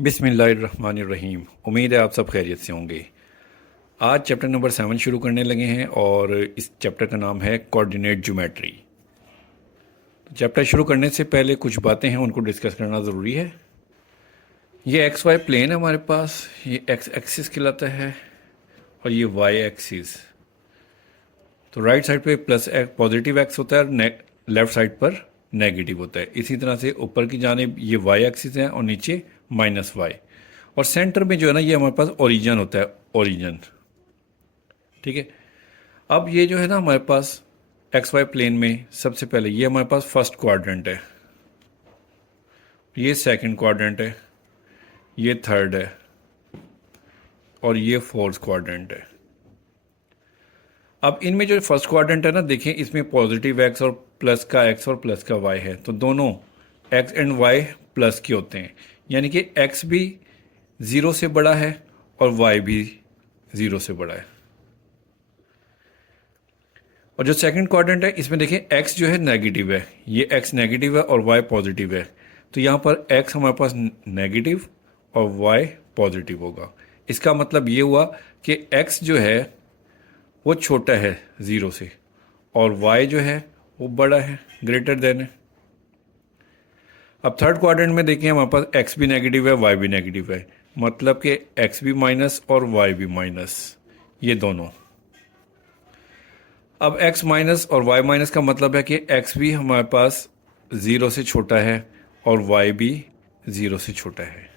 बिस्मिल्लाहिर्रहमानिर्रहीम। उम्मीद है आप सब खैरियत से होंगे। आज चैप्टर नंबर 7 शुरू करने लगे हैं और इस चैप्टर का नाम है कोऑर्डिनेट ज्योमेट्री। तो चैप्टर शुरू करने से पहले कुछ बातें हैं, उनको डिस्कस करना ज़रूरी है। ये एक्स वाई प्लेन है हमारे पास, ये एक्स एक्सिस कहलाता है और ये वाई एक्सिस। तो राइट साइड पे प्लस पॉजिटिव एक्स होता है और लेफ्ट साइड पर नेगेटिव होता है। इसी तरह से ऊपर की जानिब ये वाई एक्सिस है और नीचे माइनस वाई, और सेंटर में जो है ना ये हमारे पास ओरिजिन होता है, ओरिजिन। ठीक है। अब ये जो है ना हमारे पास एक्स वाई प्लेन में सबसे पहले ये हमारे पास फर्स्ट क्वाड्रेंट है, ये सेकंड क्वाड्रेंट है, ये थर्ड है और ये फोर्थ क्वाड्रेंट है। अब इनमें जो फर्स्ट क्वाड्रेंट है ना, देखें इसमें पॉजिटिव एक्स और प्लस का एक्स और प्लस का वाई है, तो दोनों एक्स एंड वाई प्लस के होते हैं, यानी कि एक्स भी ज़ीरो से बड़ा है और वाई भी ज़ीरो से बड़ा है। और जो सेकंड क्वाड्रेंट है इसमें देखें एक्स जो है नेगेटिव है, ये एक्स नेगेटिव है और वाई पॉजिटिव है, तो यहाँ पर एक्स हमारे पास नेगेटिव और वाई पॉजिटिव होगा। इसका मतलब ये हुआ कि एक्स जो है वो छोटा है ज़ीरो से और वाई जो है वो बड़ा है, ग्रेटर देन है। अब थर्ड क्वाड्रेंट में देखें हमारे पास एक्स भी नेगेटिव है, वाई भी नेगेटिव है, मतलब कि एक्स भी माइनस और वाई भी माइनस, ये दोनों। अब एक्स माइनस और वाई माइनस का मतलब है कि एक्स भी हमारे पास ज़ीरो से छोटा है और वाई भी ज़ीरो से छोटा है।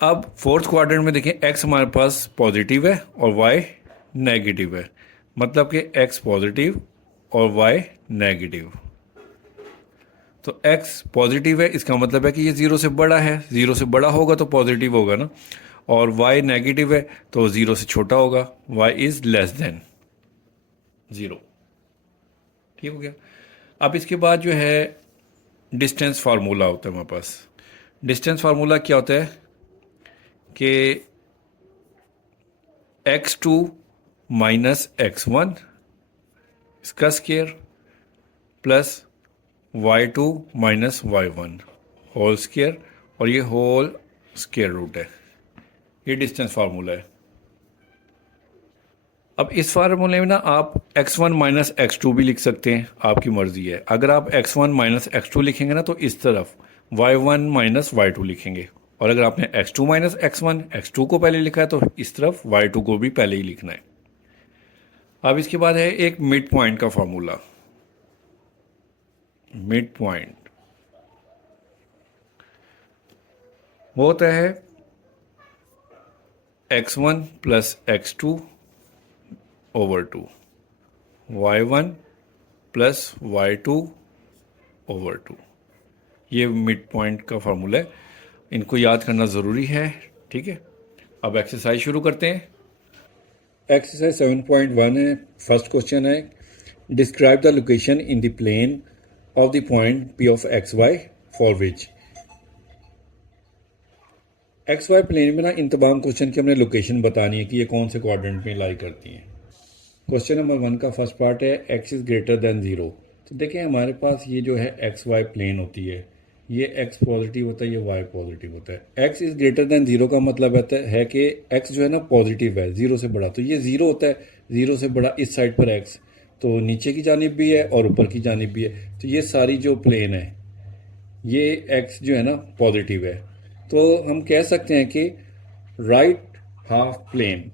अब फोर्थ क्वाड्रेंट में देखें एक्स हमारे पास पॉजिटिव है और वाई नेगेटिव है, मतलब कि एक्स पॉजिटिव और वाई नेगेटिव। तो एक्स पॉजिटिव है, इसका मतलब है कि ये ज़ीरो से बड़ा है, ज़ीरो से बड़ा होगा तो पॉजिटिव होगा ना, और वाई नेगेटिव है तो ज़ीरो से छोटा होगा, Y is less than zero. ठीक हो गया। अब इसके बाद जो है डिस्टेंस फार्मूला होता है हमारे पास। डिस्टेंस फार्मूला क्या होता है कि x2 माइनस x1 इसका square plus y2 minus y1 whole square, और ये होल स्केयर रूट है। ये डिस्टेंस फार्मूला है। अब इस फार्मूले में ना आप x1 माइनस x2 भी लिख सकते हैं, आपकी मर्जी है। अगर आप x1 माइनस x2 लिखेंगे ना तो इस तरफ y1 माइनस y2 लिखेंगे, और अगर आपने x2 माइनस x1 x2 को पहले लिखा है तो इस तरफ y2 को भी पहले ही लिखना है। अब इसके बाद है एक मिड पॉइंट का फार्मूला। मिड पॉइंट वो होता है x1 plus x2 over 2, y1 plus y2 over 2। ये मिड पॉइंट का फार्मूला है, इनको याद करना ज़रूरी है। ठीक है। अब एक्सरसाइज शुरू करते हैं। एक्सरसाइज 7.1 है। फर्स्ट क्वेश्चन है, describe the location in the plane of the point P of X Y for which. X Y plane में ना इन तमाम क्वेश्चन की हमने लोकेशन बतानी है कि ये कौन से क्वाड्रेंट में लाई करती हैं। क्वेश्चन नंबर 1 का फर्स्ट पार्ट है X is greater than zero. तो देखें हमारे पास ये जो है एक्स वाई प्लेन होती है, ये एक्स पॉजिटिव होता है, ये वाई पॉजिटिव होता है। X is greater than zero का मतलब है कि एक्स जो है ना पॉजिटिव है, ज़ीरो से बड़ा, तो ये ज़ीरो होता है, ज़ीरो से बड़ा इस साइड पर एक्स, तो नीचे की जानिब भी है और ऊपर की जानिब भी है, तो ये सारी जो प्लेन है ये एक्स जो है ना पॉजिटिव है। तो हम कह सकते हैं कि राइट हाफ प्लेन,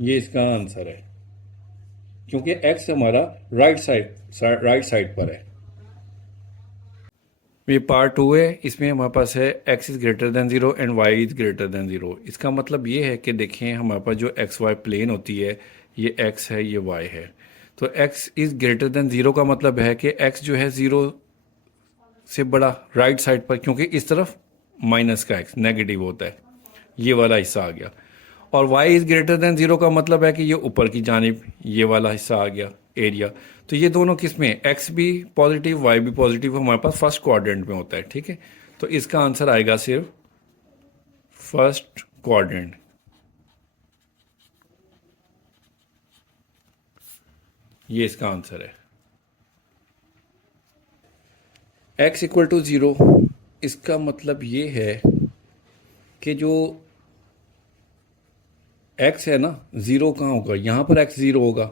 ये इसका आंसर है, क्योंकि एक्स हमारा राइट साइड पर है। ये पार्ट 2 है, इसमें हमारे पास है X is greater than zero and Y is greater than zero. इसका मतलब ये है कि देखें हमारे पास जो एक्स वाई प्लेन होती है, ये एक्स है, ये वाई है। तो x is greater than zero का मतलब है कि एक्स जो है ज़ीरो से बड़ा राइट साइड पर, क्योंकि इस तरफ माइनस का एक्स नेगेटिव होता है, ये वाला हिस्सा आ गया। और y is greater than zero का मतलब है कि ये ऊपर की जानिब ये वाला हिस्सा आ गया, एरिया। तो ये दोनों किस में, x भी पॉजिटिव y भी पॉजिटिव हमारे पास फर्स्ट क्वाड्रेंट में होता है। ठीक है। तो इसका आंसर आएगा सिर्फ फर्स्ट क्वाड्रेंट। ये इसका आंसर है। x इक्वल टू 0, इसका मतलब ये है कि जो x है ना, 0 कहाँ होगा, यहाँ पर x 0 होगा,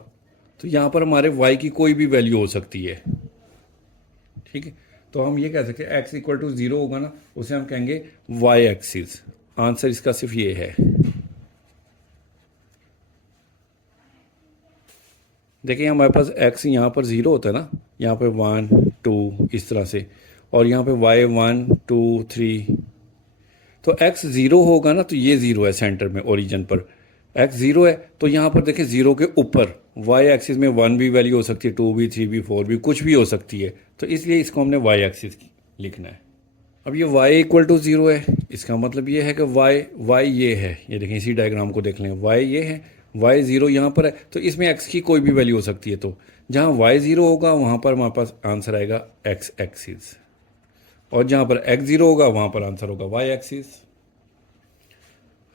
तो यहाँ पर हमारे y की कोई भी वैल्यू हो सकती है। ठीक है, तो हम ये कह सकते हैं x इक्वल टू 0 होगा ना, उसे हम कहेंगे y एक्सिस। आंसर इसका सिर्फ ये है। देखिए हमारे पास x यहाँ पर 0 होता है ना, यहाँ पे 1 2 इस तरह से, और यहाँ पे y 1 2 3, तो x 0 होगा ना, तो ये 0 है सेंटर में ओरिजिन पर, x 0 है, तो यहाँ पर देखिए 0 के ऊपर y एक्सिस में 1 भी वैल्यू हो सकती है, 2 भी 3 भी 4 भी, कुछ भी हो सकती है, तो इसलिए इसको हमने y एक्सिस लिखना है। अब ये y इक्वल टू 0 है, इसका मतलब ये है कि y ये है, ये देखें इसी डायग्राम को देख लें, y ये है, y 0 यहाँ पर है, तो इसमें x की कोई भी वैल्यू हो सकती है, तो जहाँ y 0 होगा वहाँ पर हमारे पास आंसर आएगा x एक्सिस, और जहाँ पर x 0 होगा वहाँ पर आंसर होगा y एक्सिस।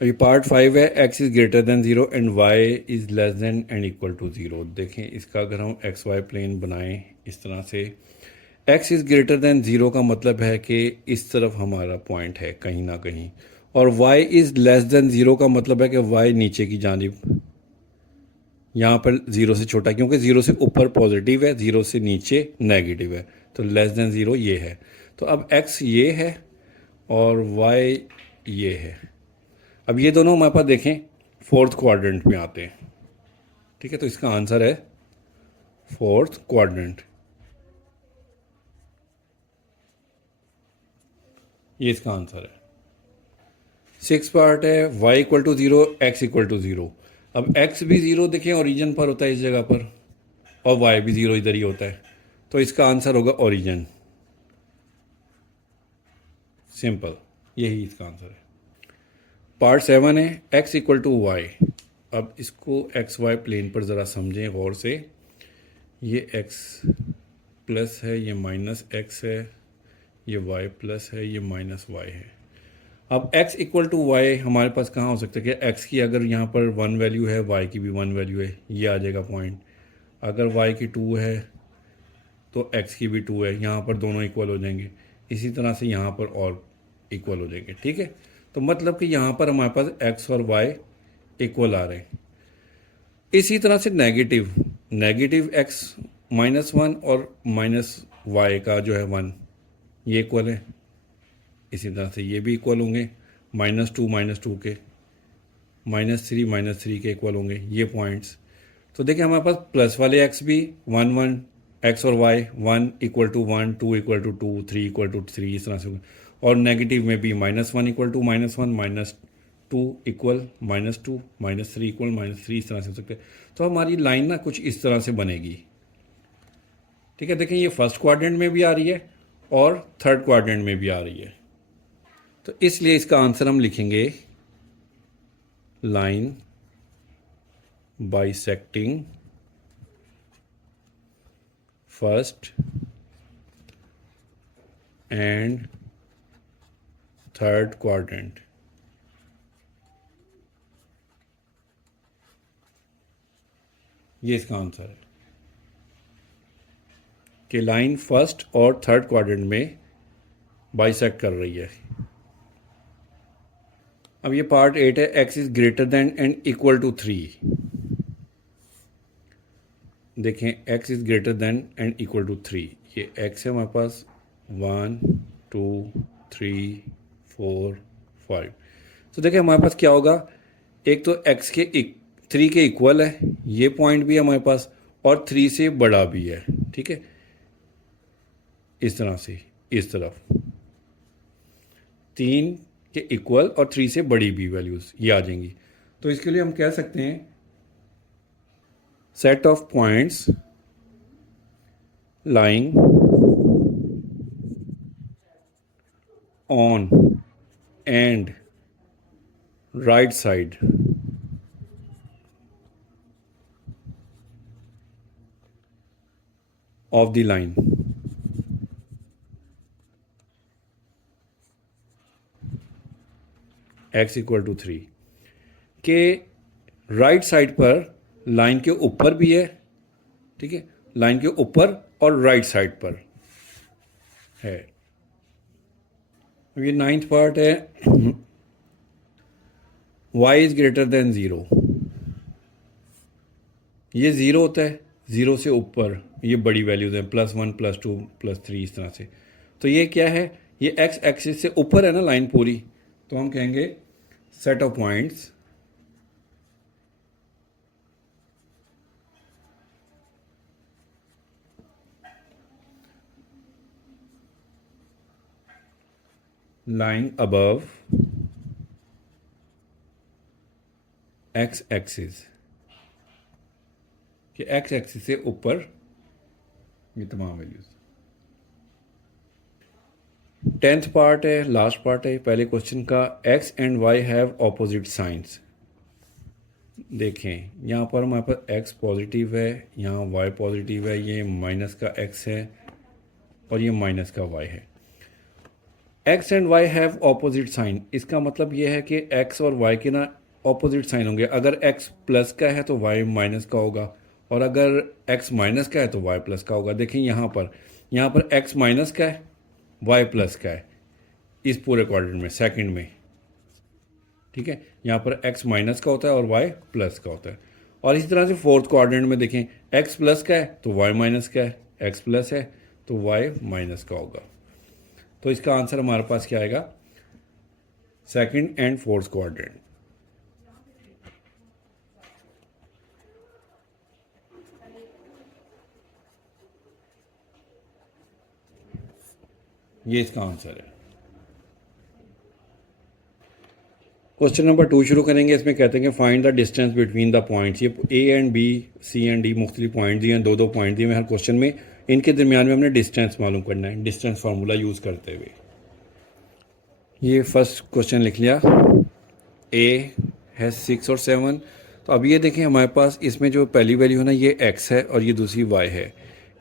अभी पार्ट 5 है, x is greater than 0 and y is less than and equal to 0। देखें इसका अगर हम एक्स वाई प्लेन बनाएं इस तरह से, x इज़ ग्रेटर देन 0 का मतलब है कि इस तरफ हमारा पॉइंट है कहीं ना कहीं, और y इज़ लेस देन 0 का मतलब है कि y नीचे की जानिब, यहाँ पर 0 से छोटा, क्योंकि 0 से ऊपर पॉजिटिव है, 0 से नीचे नेगेटिव है, तो लेस देन 0 ये है। तो अब x ये है और y ये है। अब ये दोनों हमारे पास देखें फोर्थ क्वाड्रेंट में आते हैं। ठीक है, तो इसका आंसर है फोर्थ क्वाड्रेंट, ये इसका आंसर है। 6 पार्ट है, y equal to 0 x equal to 0। अब x भी 0 देखें ओरिजिन पर होता है इस जगह पर, और y भी 0 इधर ही होता है, तो इसका आंसर होगा ओरिजिन। सिंपल, यही इसका आंसर है। पार्ट 7 है, x इक्वल टू वाई। अब इसको एक्स वाई प्लेन पर ज़रा समझें गौर से। ये x प्लस है, ये माइनस x है, ये y प्लस है, ये माइनस y है। अब x इक्वल टू वाई हमारे पास कहाँ हो सकता है कि x की अगर यहाँ पर 1 वैल्यू है, y की भी 1 वैल्यू है, ये आ जाएगा पॉइंट। अगर y की 2 है तो x की भी 2 है, यहाँ पर दोनों इक्वल हो जाएंगे। इसी तरह से यहाँ पर और इक्वल हो जाएंगे। ठीक है, तो मतलब कि यहाँ पर हमारे पास x और y इक्वल आ रहे हैं। इसी तरह से नेगेटिव x -1 और माइनस वाई का जो है 1, ये इक्वल है। इसी तरह से ये भी इक्वल होंगे, -2 के, -3 के इक्वल होंगे ये पॉइंट्स। तो देखिए हमारे पास प्लस वाले x भी 1 1, x और y 1 equal to 1, 2 equal to 2, 3 equal to 3, इस तरह से। और नेगेटिव में भी -1 इक्वल टू -1, -2 इक्वल -2, -3 इक्वल -3, इस तरह से हो सकते हैं। तो हमारी लाइन ना कुछ इस तरह से बनेगी। ठीक है, देखें ये फर्स्ट क्वाड्रेंट में भी आ रही है और थर्ड क्वाड्रेंट में भी आ रही है, तो इसलिए इसका आंसर हम लिखेंगे line bisecting first and third quadrant. ये इसका आंसर है कि लाइन फर्स्ट और थर्ड क्वाड्रेंट में बाइसेक्ट कर रही है। अब ये पार्ट 8 है, x is greater than and equal to 3। देखें x is greater than and equal to 3, ये x है हमारे पास 1 2 3 4 5। तो देखें हमारे पास क्या होगा, एक तो x के 3 के इक्वल है, ये पॉइंट भी है हमारे पास, और 3 से बड़ा भी है। ठीक है, इस तरह से इस तरफ 3 के इक्वल और 3 से बड़ी भी वैल्यूज ये आ जाएंगी। तो इसके लिए हम कह सकते हैं set of points lying on and right side of the line x equal to 3 के राइट साइड पर लाइन के ऊपर भी है ठीक है, लाइन के ऊपर और राइट साइड पर है। ये 9th पार्ट है, y इज ग्रेटर देन 0। ये 0 होता है, 0 से ऊपर ये बड़ी वैल्यूज हैं, +1 +2 +3 इस तरह से। तो ये क्या है, ये x एक्सिस से ऊपर है ना लाइन पूरी, तो हम कहेंगे set of points lying above x axis, कि x एक्सिस से ऊपर ये तमाम वैल्यूज। 10th पार्ट है, लास्ट पार्ट है पहले क्वेश्चन का। x and y have opposite science. देखें यहाँ पर हमारे पास x पॉजिटिव है, यहाँ y पॉजिटिव है, ये माइनस का x है और ये माइनस का y है। x and y have opposite sign, इसका मतलब ये है कि x और y के ना ऑपोजिट साइन होंगे। अगर x प्लस का है तो y माइनस का होगा, और अगर x माइनस का है तो y प्लस का होगा। देखें यहाँ पर x माइनस का है, y प्लस का है इस पूरे क्वाड्रेंट में, सेकंड में, ठीक है। यहाँ पर x माइनस का होता है और y प्लस का होता है। और इसी तरह से फोर्थ क्वाड्रेंट में देखें, x प्लस का है तो y माइनस का है, x प्लस है तो y माइनस का होगा। तो इसका आंसर हमारे पास क्या आएगा, सेकंड एंड फोर्थ क्वाड्रेंट। ये इसका आंसर है। क्वेश्चन नंबर 2 शुरू करेंगे। इसमें कहते हैं कि find the distance between the points. ये A and B, C and D मुख्तलिफ पॉइंट दिए हैं, दो पॉइंट दिए हैं हर क्वेश्चन में। इनके दरमियान में हमने डिस्टेंस मालूम करना है, डिस्टेंस फार्मूला यूज़ करते हुए। ये फर्स्ट क्वेश्चन लिख लिया। ए है 6 और 7। तो अब ये देखें हमारे पास इसमें जो पहली वैल्यू है ना ये x है और ये दूसरी y है।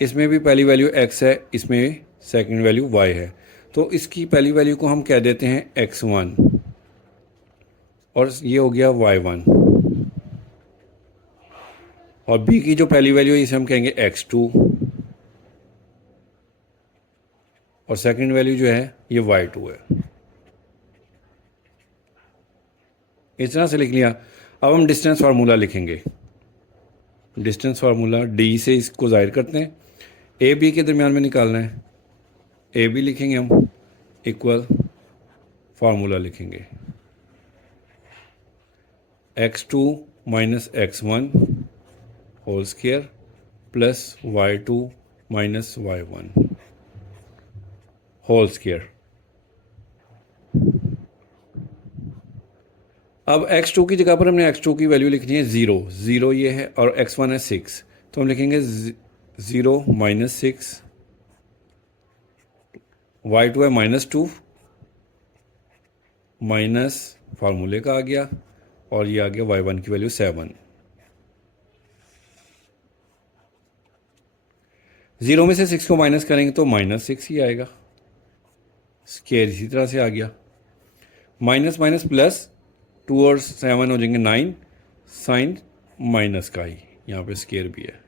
इसमें भी पहली वैल्यू x है, इसमें सेकंड वैल्यू y है। तो इसकी पहली वैल्यू को हम कह देते हैं x1 और ये हो गया y1, और b की जो पहली वैल्यू है इसे हम कहेंगे x2 और सेकंड वैल्यू जो है ये y2 है। इस तरह से लिख लिया। अब हम डिस्टेंस फार्मूला लिखेंगे। डिस्टेंस फार्मूला d से इसको जाहिर करते हैं, ए बी के दरमियान में निकालना है। ए बी लिखेंगे हम, इक्वल फार्मूला लिखेंगे x2 minus x1 whole square plus y2 minus y1 whole square. अब x2 की जगह पर हमने x2 की वैल्यू लिखनी है 0 ये है, और x1 है 6, तो हम लिखेंगे 0 माइनस 6, y2 है -2 माइनस फार्मूले का आ गया, और ये आ गया y1 की वैल्यू 7। 0 में से 6 को माइनस करेंगे तो -6 ही आएगा। स्क्वायर इसी तरह से आ गया, माइनस माइनस प्लस, 2 और 7 हो जाएंगे 9, साइन माइनस का ही यहाँ पे स्क्वायर भी है।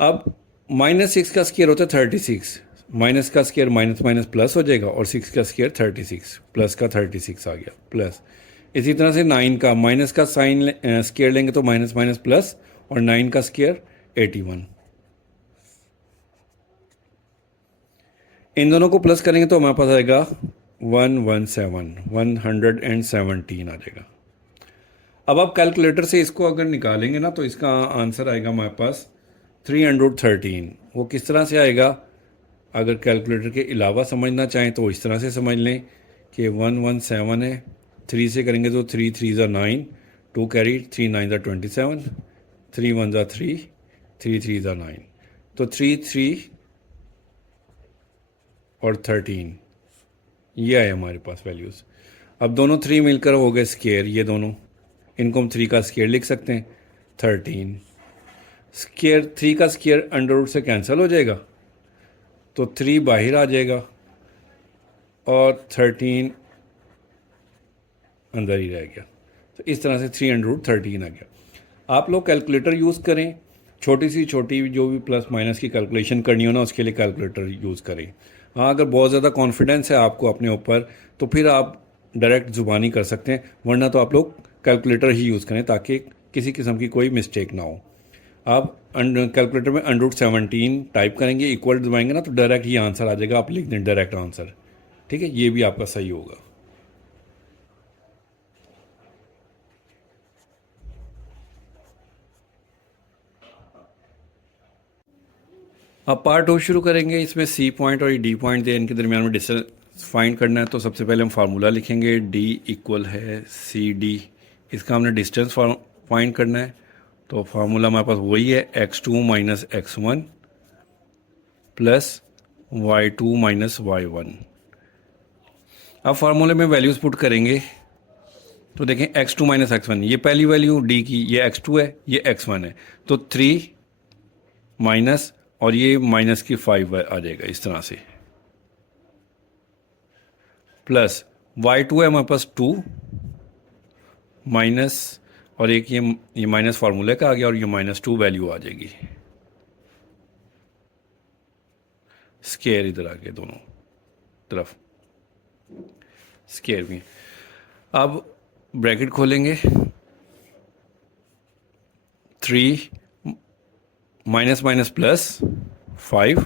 अब -6 का स्क्वायर होता है 36, माइनस का स्क्वायर माइनस माइनस प्लस हो जाएगा, और 6 का स्क्वायर 36, प्लस का 36 आ गया प्लस। इसी तरह से 9 का माइनस का साइन स्क्वायर लेंगे तो माइनस माइनस प्लस, और 9 का स्क्वायर 81। इन दोनों को प्लस करेंगे तो हमारे पास आएगा 117 आ जाएगा। अब आप कैलकुलेटर से इसको अगर निकालेंगे ना तो इसका आंसर आएगा हमारे पास 313। वो किस तरह से आएगा, अगर कैलकुलेटर के अलावा समझना चाहें तो इस तरह से समझ लें कि 117 है, 3 से करेंगे तो 3 3 ज़ा 9, 2 कैरी, 3 9 ज़ा 27, 3 1 ज़ा 3, 3 3 ज़ा 9, तो 3 3 और 13 ये आए हमारे पास वैल्यूज़। अब दोनों 3 मिलकर हो गए स्क्वायर, ये दोनों, इनको हम 3 का स्क्वायर लिख सकते हैं 13। स्क्वायर 3 का स्क्वायर अंडर रूट से कैंसिल हो जाएगा, तो 3 बाहर आ जाएगा और 13 अंदर ही रह गया। तो इस तरह से 300√13 आ गया। आप लोग कैलकुलेटर यूज़ करें, छोटी सी छोटी जो भी प्लस माइनस की कैलकुलेशन करनी हो ना, उसके लिए कैलकुलेटर यूज़ करें। हाँ, अगर बहुत ज़्यादा कॉन्फिडेंस है आपको अपने ऊपर तो फिर आप डायरेक्ट ज़ुबानी कर सकते हैं, वरना तो आप लोग कैलकुलेटर ही यूज़ करें ताकि किसी किस्म की कोई मिस्टेक ना हो। आप कैलकुलेटर में √17 टाइप करेंगे, इक्वल दबाएंगे ना, तो डायरेक्ट ही आंसर आ जाएगा, आप लिख दें डायरेक्ट आंसर। ठीक है, ये भी आपका सही होगा। अब पार्ट 2 शुरू करेंगे। इसमें सी पॉइंट और डी पॉइंट दे, इनके दरमियान में डिस्टेंस फाइंड करना है। तो सबसे पहले हम फार्मूला लिखेंगे, डी इक्वल है सी डी, इसका हमने डिस्टेंस फाइंड करना है। तो फार्मूला हमारे पास वही है, x2 minus x1 plus y2 minus y1। अब फार्मूले में वैल्यूज़ पुट करेंगे तो देखें x2 माइनस x1, ये पहली वैल्यू डी की, ये x2 है, ये x1 है, तो 3 माइनस और ये माइनस की 5 आ जाएगा इस तरह से, प्लस y2 है हमारे पास 2 माइनस, और एक ये माइनस फार्मूले का आ गया और ये -2 वैल्यू आ जाएगी। स्केयर इधर आ गया, दोनों तरफ स्केयर भी। अब ब्रैकेट खोलेंगे, 3 minus minus plus 5,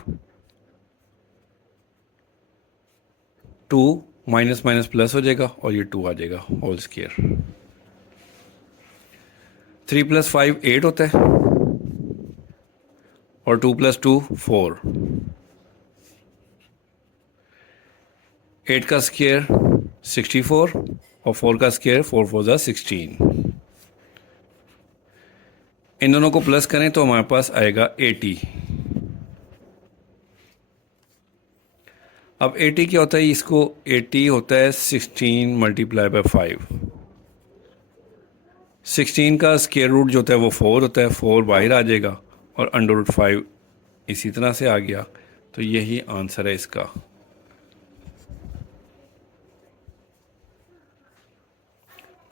2 minus minus plus हो जाएगा और ये 2 आ जाएगा होल स्केयर। 3 + 5 8 होता है और 2 + 2 4। 8 का स्केयर 64 और 4 का स्केयर 4 4 ज़ा 16। इन दोनों को प्लस करें तो हमारे पास आएगा 80। अब 80 क्या होता है, इसको 80 होता है 16 × 5। 16 का स्केयर रूट जो होता है वो 4 होता है, 4 बाहर आ जाएगा और √5 इसी तरह से आ गया। तो यही आंसर है इसका।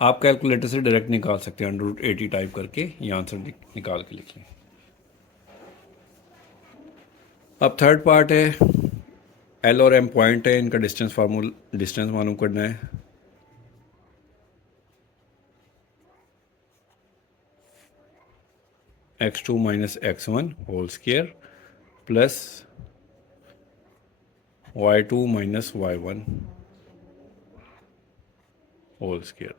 आप कैलकुलेटर से डायरेक्ट निकाल सकते हैं, √80 टाइप करके ये आंसर निकाल के लिख लें। अब थर्ड पार्ट है, एल और एम पॉइंट है, इनका डिस्टेंस मालूम करना है। x2 minus x1 whole square plus y2 minus y1 whole square.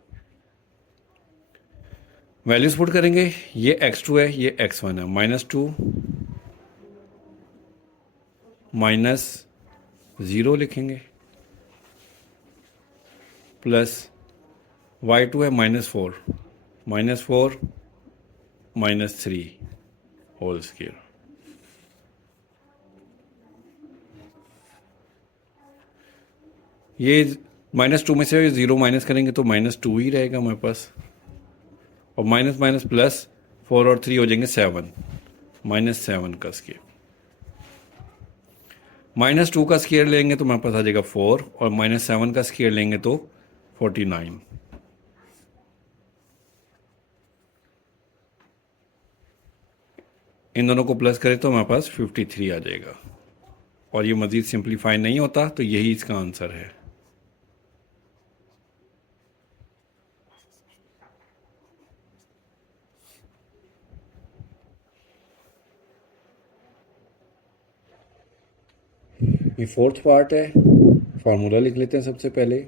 Values put करेंगे, ये x2 है, ये x1 है, -2 माइनस 0 लिखेंगे, प्लस y2 है -4, -4 -3 होल स्केयर। ये -2 में से 0 माइनस करेंगे तो -2 ही रहेगा हमारे पास, और माइनस माइनस प्लस 4 और 3 हो जाएंगे 7, -7 का स्केयर। -2 का स्केयर लेंगे तो हमारे पास आ जाएगा 4, और -7 का स्केयर लेंगे तो 49। इन दोनों को प्लस करें तो हमारे पास 53 आ जाएगा, और ये मज़ीद सिंप्लीफाई नहीं होता, तो यही इसका आंसर है। ये फोर्थ पार्ट है, फार्मूला लिख लेते हैं सबसे पहले।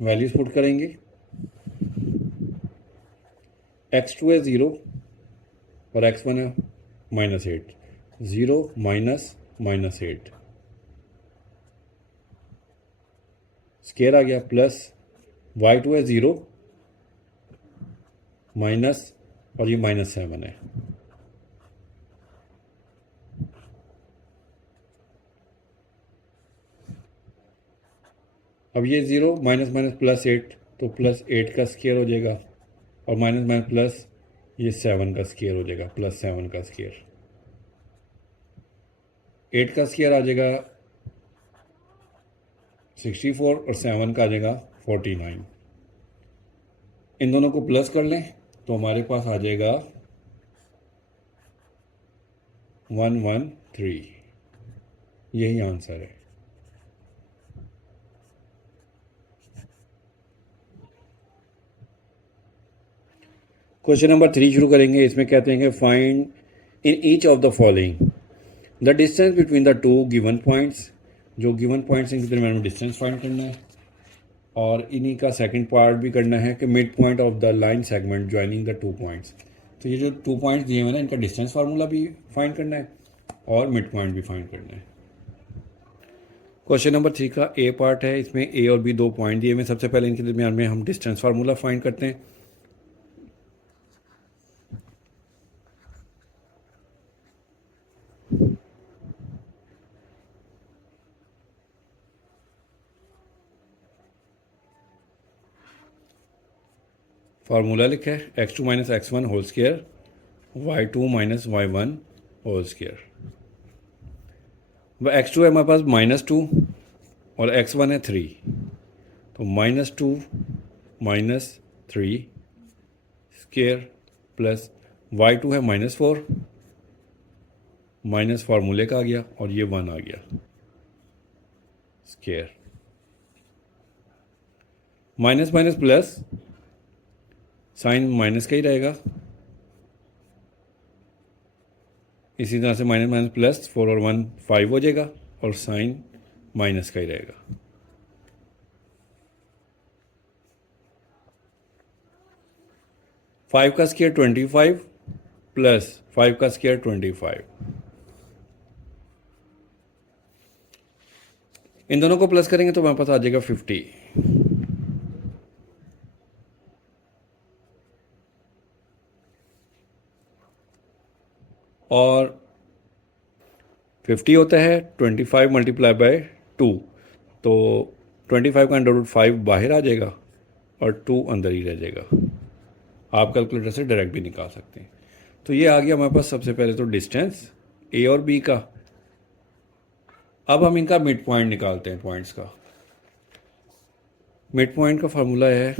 वैल्यूज पुट करेंगे, x2 है 0 और x1 है -8, 0 -8 स्केयर आ गया, प्लस y2 है 0 माइनस, और ये -7 है, अब ये 0 माइनस माइनस प्लस 8, तो प्लस 8 का स्क्वायर हो जाएगा, और माइनस माइनस प्लस ये 7 का स्क्वायर हो जाएगा, प्लस 7 का स्क्वायर। 8 का स्क्वायर आ जाएगा 64 और 7 का आ जाएगा 49। इन दोनों को प्लस कर लें तो हमारे पास आ जाएगा 113। यही आंसर है। क्वेश्चन नंबर 3 शुरू करेंगे। इसमें कहते हैं कि find in each of the following the distance between the two given points. जो गिवन पॉइंट्स इनके दरमियान में डिस्टेंस फाइंड करना है, और इन्हीं का सेकंड पार्ट भी करना है कि mid point of the line segment joining the two points. तो ये जो 2 पॉइंट्स दिए हुए ना, इनका डिस्टेंस फार्मूला भी फाइंड करना है और मिड पॉइंट भी फाइंड करना है। क्वेश्चन नंबर 3 का ए पार्ट है। इसमें ए और बी 2 पॉइंट दिए हुए। सबसे पहले इनके दरमियान में हम डिस्टेंस फार्मूला फाइंड करते हैं। फार्मूला लिखा है x2 minus x1 whole square y2 minus y1 whole square. वह x2 है हमारे पास -2 और x1 है 3, तो -2 माइनस 3 स्क्वायर प्लस y2 है -4, माइनस फार्मूले का आ गया और ये 1 आ गया square. Minus minus plus, sign minus का ही रहेगा। इसी तरह से माइनस माइनस प्लस 4 और 1 5 हो जाएगा, और साइन माइनस का ही रहेगा। फाइव का स्क्वायर 25 प्लस 5 का स्क्वायर 25। इन दोनों को प्लस करेंगे तो हमारे पास आ जाएगा 50। और 50 होता है 25 मल्टीप्लाई बाय 2, तो 25 का √5 बाहर आ जाएगा और 2 अंदर ही रह जाएगा। आप कैलकुलेटर से डायरेक्ट भी निकाल सकते हैं। तो ये आ गया हमारे पास सबसे पहले तो डिस्टेंस ए और बी का। अब हम इनका मिड पॉइंट निकालते हैं पॉइंट्स का। मिड पॉइंट का फार्मूला है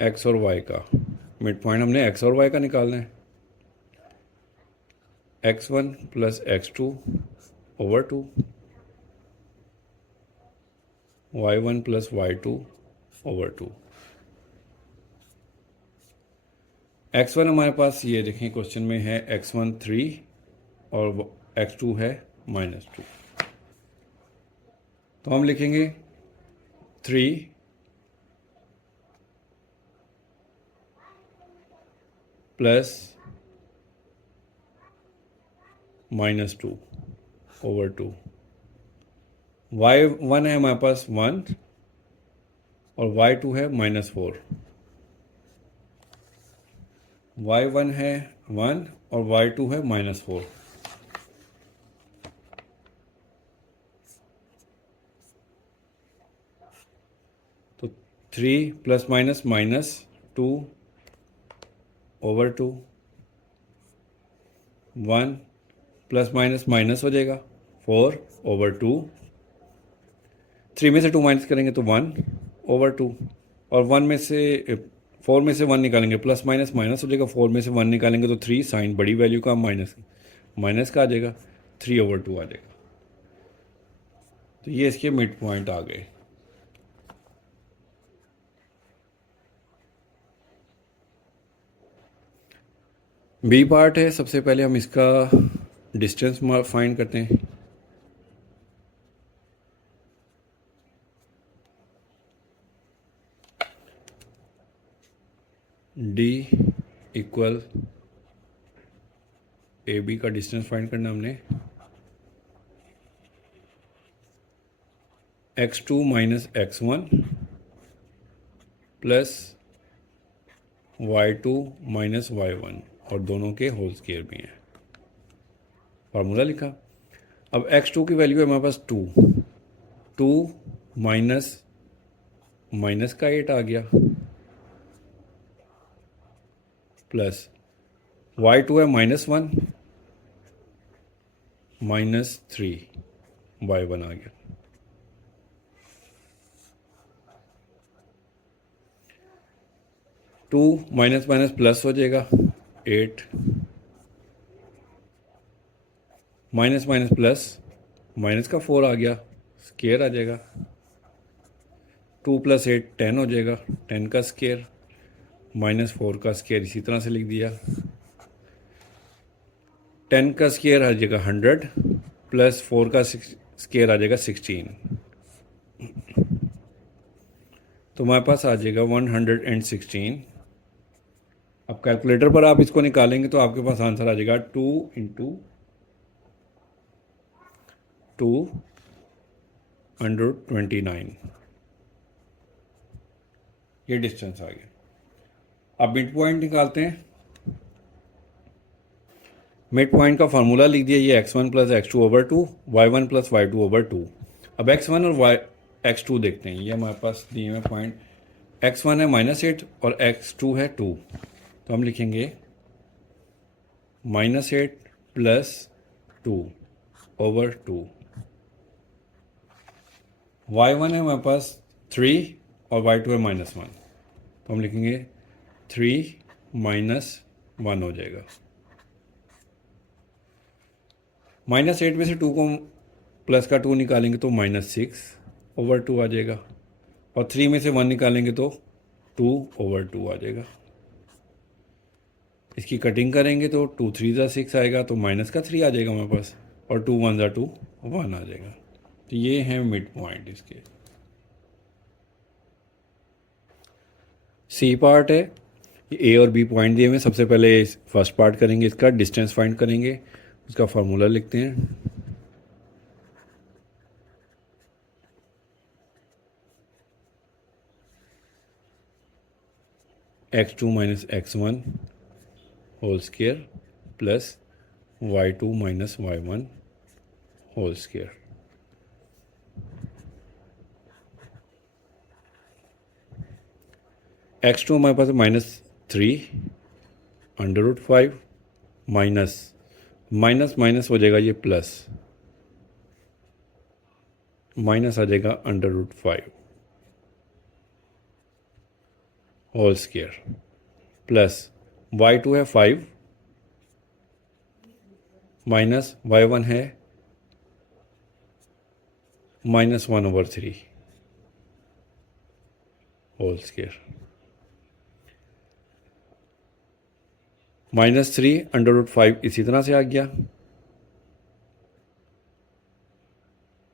एक्स और वाई का। मिड पॉइंट हमने एक्स और वाई का निकालना है। x1 plus x2 over 2, y1 plus y2 over 2। x1 हमारे पास ये देखें क्वेश्चन में है x1 3 और x2 है -2। तो हम लिखेंगे 3 प्लस -2 ओवर 2। y1 है हमारे पास 1 और y2 है -4। y1 है 1 और y2 है -4। तो 3 plus minus -2 over 2, 1 plus minus minus हो जाएगा 4 ओवर 2। 3 में से 2 माइनस करेंगे तो 1 ओवर 2, और 1 में से 4 में से 1 निकालेंगे प्लस माइनस माइनस हो जाएगा। 4 में से 1 निकालेंगे तो 3, साइन बड़ी वैल्यू का माइनस माइनस का आ जाएगा, 3 ओवर 2 आ जाएगा। तो ये इसके मिड पॉइंट आ गए। बी पार्ट है। सबसे पहले हम इसका डिस्टेंस फाइंड करते हैं। डी इक्वल ए बी का डिस्टेंस फाइंड करना हमने। x2 minus x1 plus y2 minus y1, और दोनों के होल स्क्वायर भी हैं। फार्मूला लिखा। अब x2 की वैल्यू है हमारे पास 2, 2 माइनस माइनस का 8 आ गया, प्लस y2 है -1 -3 y1 आ गया। टू माइनस माइनस प्लस हो जाएगा 8, माइनस माइनस प्लस, माइनस का 4 आ गया, स्केयर आ जाएगा। 2 + 8 10 हो जाएगा, 10 का स्केयर, -4 का स्केयर इसी तरह से लिख दिया। 10 का स्केयर आ जाएगा 100 प्लस 4 का स्केयर आ जाएगा 16, तो हमारे पास आ जाएगा 116। अब कैलकुलेटर पर आप इसको निकालेंगे तो आपके पास आंसर आ जाएगा 2 × 229, ये डिस्टेंस आ गया। अब मिड पॉइंट निकालते हैं। मिड पॉइंट का फार्मूला लिख दिया, ये x1 + x2/2, y1 + y2/2। अब x1 और x2 देखते हैं। ये हमारे पास दिए हुए पॉइंट, x1 है -8 और x2 है 2, तो हम लिखेंगे -8 + 2/2। y1 है हमारे पास 3 और y2 है -1, तो हम लिखेंगे 3 - 1 हो जाएगा। -8 में से 2 को प्लस का 2 निकालेंगे तो -6/2 आ जाएगा, और 3 में से 1 निकालेंगे तो 2/2 आ जाएगा। इसकी कटिंग करेंगे तो 2 × 3 = 6 आएगा, तो -3 आ जाएगा हमारे पास, और 2 × 1 = 2 1 आ जाएगा। तो ये है मिड पॉइंट इसके। सी पार्ट है, ए और बी पॉइंट दिए हुए। सबसे पहले फर्स्ट पार्ट करेंगे, इसका डिस्टेंस फाइंड करेंगे, उसका फार्मूला लिखते हैं। x2 - x1 whole square plus y2 - y1 whole square. x2 हमारे पास -3 √5 माइनस माइनस माइनस हो जाएगा, ये प्लस, माइनस आ जाएगा √5 होल स्क्वायर, प्लस y2 है 5 माइनस y1 है -1/3 होल स्क्वायर। -3 √5 इसी तरह से आ गया,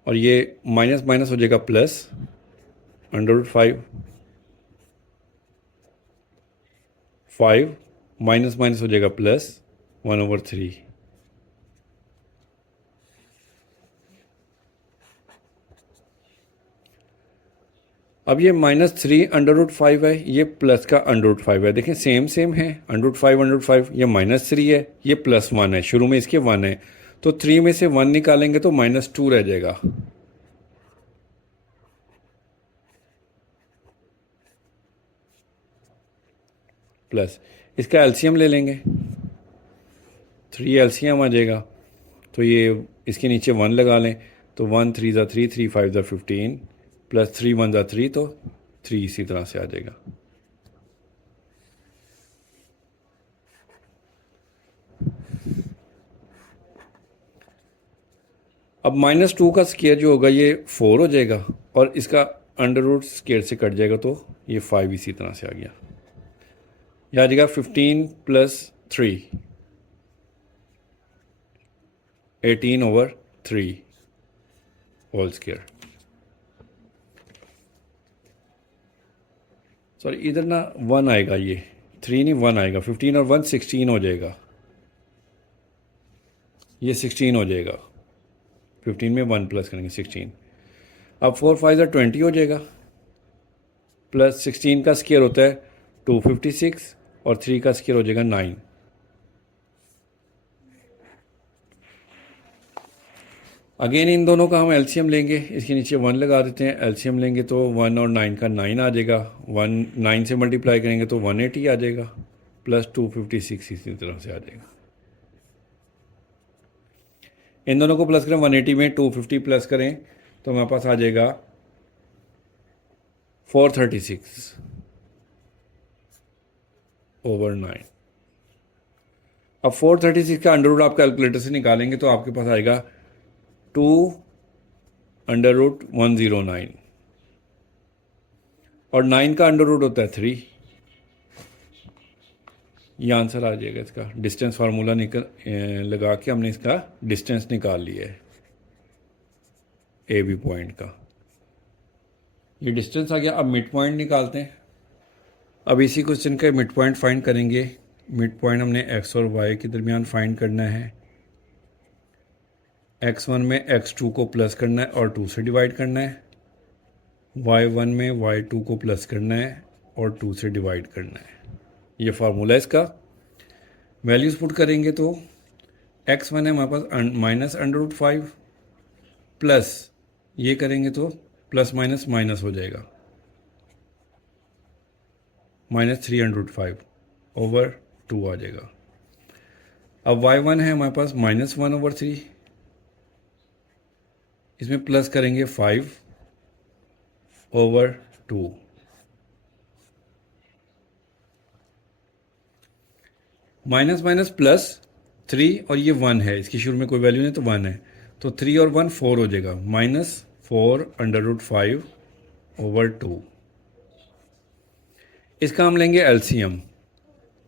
और ये माइनस माइनस हो जाएगा प्लस √5, 5 माइनस माइनस हो जाएगा प्लस 1/3। अब ये -3 √5 है, ये प्लस का √5 है। देखें सेम सेम है, √5 ये -3 है, ये +1 है, शुरू में इसके 1 है, तो 3 में से 1 निकालेंगे तो -2 रह जाएगा। प्लस इसका एलसीएम ले लेंगे, 3 एलसीएम आ जाएगा, तो ये इसके नीचे 1 लगा लें, तो 1 × 3 = 3, 3 × 5 = 15, प्लस 3 × 1 = 3, तो 3 इसी तरह से आ जाएगा। अब -2 का स्क्वायर जो होगा ये 4 हो जाएगा, और इसका √ स्क्वायर से कट जाएगा, तो ये 5 इसी तरह से आ गया। यह आ जाएगा 15 + 3 18/3 होल स्क्वायर। सॉरी, इधर ना 1 आएगा, ये 3 नहीं 1 आएगा, 15 और 1 16 हो जाएगा, ये 16 हो जाएगा, 15 में 1 प्लस करेंगे 16। अब 4 × 5 = 20 हो जाएगा, प्लस 16 का स्क्वायर होता है 256, और 3 का स्क्वायर हो जाएगा 9। अगेन इन दोनों का हम एलसीएम लेंगे, इसके नीचे 1 लगा देते हैं। एलसीएम लेंगे तो 1 और 9 का 9 आ जाएगा, 1 9 से मल्टीप्लाई करेंगे तो 180 आ जाएगा, प्लस 256 इसी तरह से आ जाएगा। इन दोनों को प्लस करें, 180 में 250 प्लस करें तो हमारे पास आ जाएगा 436 ओवर 9। अब 436 का अंडर रूट आप कैलकुलेटर से निकालेंगे तो आपके पास आएगा 2√109 और 9 का अंडर रूट होता है 3। ये आंसर आ जाएगा इसका। डिस्टेंस फार्मूला लगा के हमने इसका डिस्टेंस निकाल लिया है ए बी पॉइंट का। ये डिस्टेंस आ गया। अब मिड पॉइंट निकालते हैं। अब इसी क्वेश्चन का मिड पॉइंट फाइंड करेंगे। मिड पॉइंट हमने x और y के दरमियान फाइंड करना है। x1 में x2 को प्लस करना है और 2 से डिवाइड करना है। y1 में y2 को प्लस करना है और 2 से डिवाइड करना है। ये फार्मूला है इसका। वैल्यूज़ पुट करेंगे तो x1 है हमारे पास माइनस √5 प्लस ये करेंगे तो प्लस माइनस माइनस हो जाएगा, -305 ओवर 2 आ जाएगा। अब y1 है हमारे पास -1/3, इसमें प्लस करेंगे 5 ओवर 2। माइनस माइनस प्लस 3 और ये 1 है, इसकी शुरू में कोई वैल्यू नहीं तो 1 है, तो 3 और 1 4 हो जाएगा, -4√5 ओवर 2। इसका हम लेंगे एलसीएम।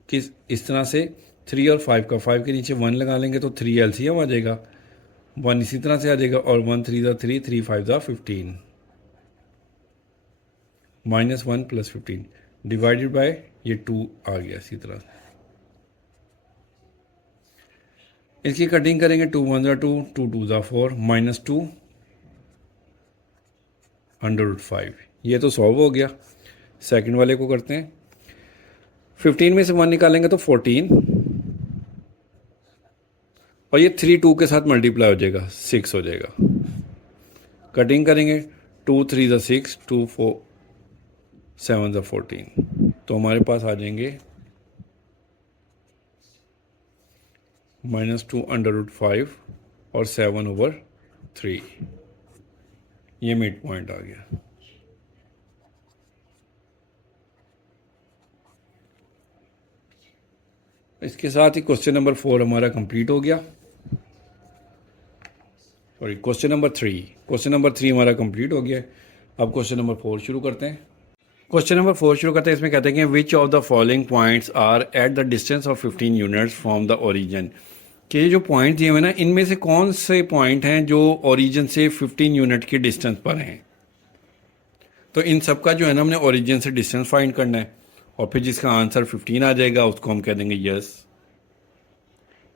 किस इस तरह से 3 और 5 का, 5 के नीचे 1 लगा लेंगे तो 3 एलसीएम आ जाएगा, 1 इसी तरह से आ जाएगा और 1 3 ज़ा 3, 3 5 ज़ा 15, -1 + 15 डिवाइडेड बाय ये 2 आ गया इसी तरह से। इसकी कटिंग करेंगे, 2 1 ज़ा 2, 2 2 ज़ा 4, -2√5। ये तो सॉल्व हो गया। सेकंड वाले को करते हैं। 15 में से 1 निकालेंगे तो 14 और ये 3 2 के साथ मल्टीप्लाई हो जाएगा, 6 हो जाएगा। कटिंग करेंगे, 2 3 ज़ा 6, 2 4 7 ज़ा 14, तो हमारे पास आ जाएंगे -2√5 और 7/3। ये मिड पॉइंट आ गया। इसके साथ ही क्वेश्चन नंबर 4 हमारा कंप्लीट हो गया। सॉरी, क्वेश्चन नंबर 3 हमारा कंप्लीट हो गया। अब क्वेश्चन नंबर 4 शुरू करते हैं। क्वेश्चन नंबर 4 शुरू करते हैं। इसमें कहते हैं कि which of the following points are at the distance of 15 units from the origin. कि ये जो पॉइंट दिए हुए ना, इनमें से कौन से पॉइंट हैं जो ओरिजिन से 15 यूनिट के डिस्टेंस पर हैं। तो इन सब का जो है ना, हमने ओरिजिन से डिस्टेंस फाइंड करना है और फिर जिसका आंसर 15 आ जाएगा उसको हम कह देंगे यस।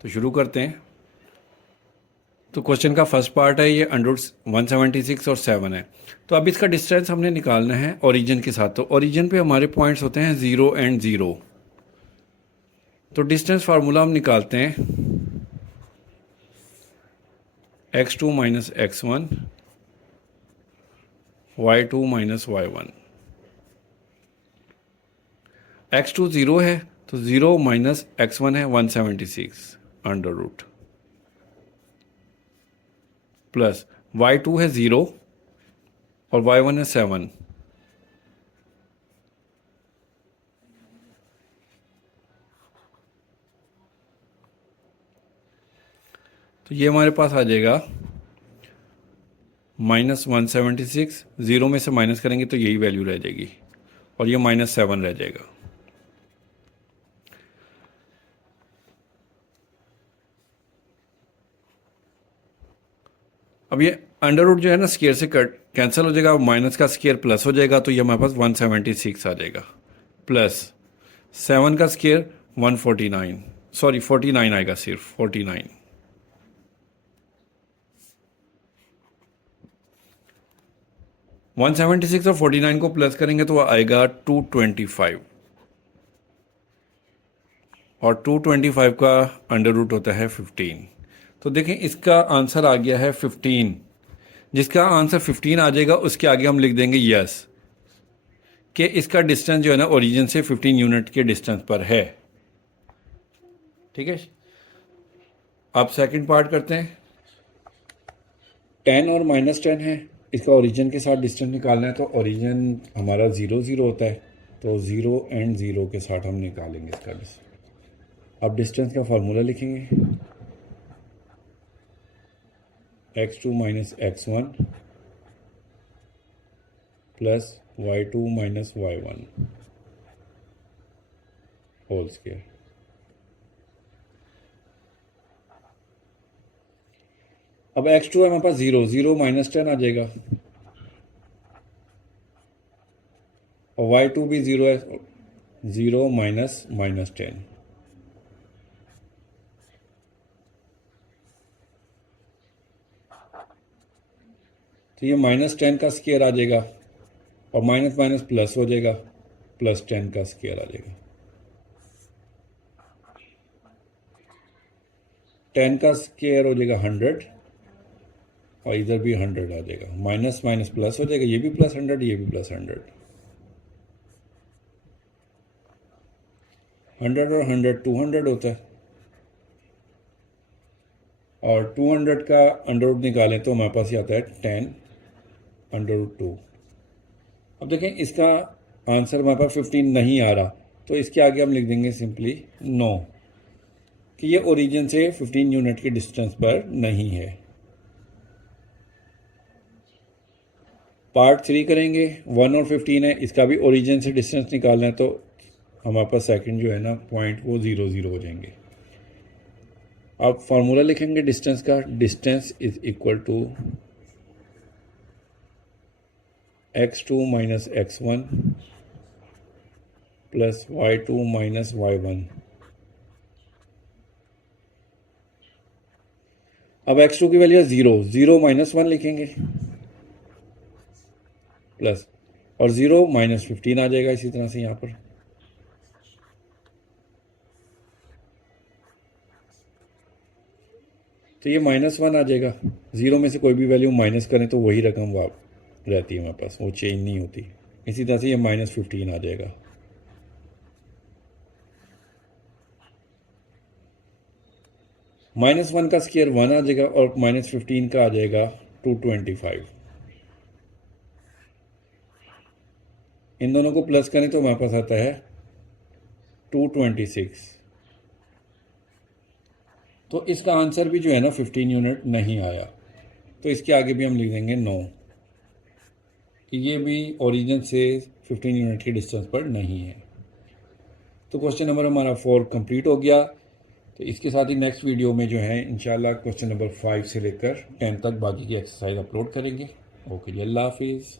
तो शुरू करते हैं। तो क्वेश्चन का फर्स्ट पार्ट है ये √176 और 7 है। तो अब इसका डिस्टेंस हमने निकालना है ओरिजिन के साथ। तो ओरिजिन पे हमारे पॉइंट्स होते हैं 0 और 0। तो डिस्टेंस फार्मूला हम निकालते हैं, x2 - x1 y2 - y1। x2 0 है तो 0 - x1 है 176 अंडर रूट, प्लस y2 है 0 और y1 है 7। तो ये हमारे पास आ जाएगा -176। 0 में से माइनस करेंगे तो यही वैल्यू रह जाएगी और ये -7 रह जाएगा। अब ये अंडर रूट जो है ना, स्केयर से कैंसिल हो जाएगा, माइनस का स्केयर प्लस हो जाएगा, तो ये हमारे पास 176 आ जाएगा, प्लस 7 का स्केयर 149, सॉरी 49 आएगा, सिर्फ 49। वन 176 और 49 को प्लस करेंगे तो आएगा 225 और 225 का अंडर रूट होता है 15। तो देखें इसका आंसर आ गया है 15। जिसका आंसर 15 आ जाएगा उसके आगे हम लिख देंगे यस, कि इसका डिस्टेंस जो है ना ओरिजिन से 15 यूनिट के डिस्टेंस पर है। ठीक है, अब सेकंड पार्ट करते हैं। 10 और -10 है, इसका ओरिजिन के साथ डिस्टेंस निकालना है, तो ओरिजिन हमारा 0 0 होता है, तो 0 एंड 0 के साथ हम निकालेंगे इसका डिस्टेंस। अब डिस्टेंस का फार्मूला लिखेंगे, x2 minus x1 plus y2 minus y1 whole square. अब x2 है हमारे पास 0, 0 -10 आ जाएगा, और y2 भी 0 है, 0 माइनस -10। तो ये -10 का स्क्वायर आ जाएगा, और माइनस माइनस प्लस हो जाएगा, +10 का स्क्वायर आ जाएगा। 10 का स्क्वायर हो जाएगा 100, और इधर भी 100 आ जाएगा, माइनस माइनस प्लस हो जाएगा, ये भी +100, ये भी +100। 100 और 100 200 होता है, और 200 का अंडर रूट निकालें तो हमारे पास ये आता है 10√2। अब देखें इसका आंसर हमारे पास 15 नहीं आ रहा, तो इसके आगे हम लिख देंगे सिंपली नो, कि ये ओरिजिन से 15 यूनिट के डिस्टेंस पर नहीं है। पार्ट 3 करेंगे। 1 और 15 है, इसका भी ओरिजिन से डिस्टेंस निकालना है, तो हमारे पास सेकंड जो है ना पॉइंट वो 0 0 हो जाएंगे। अब फार्मूला लिखेंगे डिस्टेंस का, distance is equal to x2 minus x1 plus y2 minus y1। अब x2 की वैल्यू है 0, 0 -1 लिखेंगे, प्लस, और 0 -15 आ जाएगा इसी तरह से यहाँ पर। तो ये -1 आ जाएगा, 0 में से कोई भी वैल्यू माइनस करें तो वही रकम रहती है हमारे पास, वो चेंज नहीं होती। इसी तरह से ये -15 आ जाएगा। -1 का स्क्वायर 1 आ जाएगा, और -15 का आ जाएगा 225। इन दोनों को प्लस करें तो हमारे पास आता है 226। तो इसका आंसर भी जो है ना 15 यूनिट नहीं आया, तो इसके आगे भी हम लिख देंगे नो, कि ये भी ओरिजिन से 15 यूनिट के डिस्टेंस पर नहीं है। तो क्वेश्चन नंबर हमारा 4 कंप्लीट हो गया। तो इसके साथ ही नेक्स्ट वीडियो में जो है इंशाल्लाह क्वेश्चन नंबर 5 से लेकर 10 तक बाकी की एक्सरसाइज अपलोड करेंगे। ओके जी, अल्लाह हाफिज़।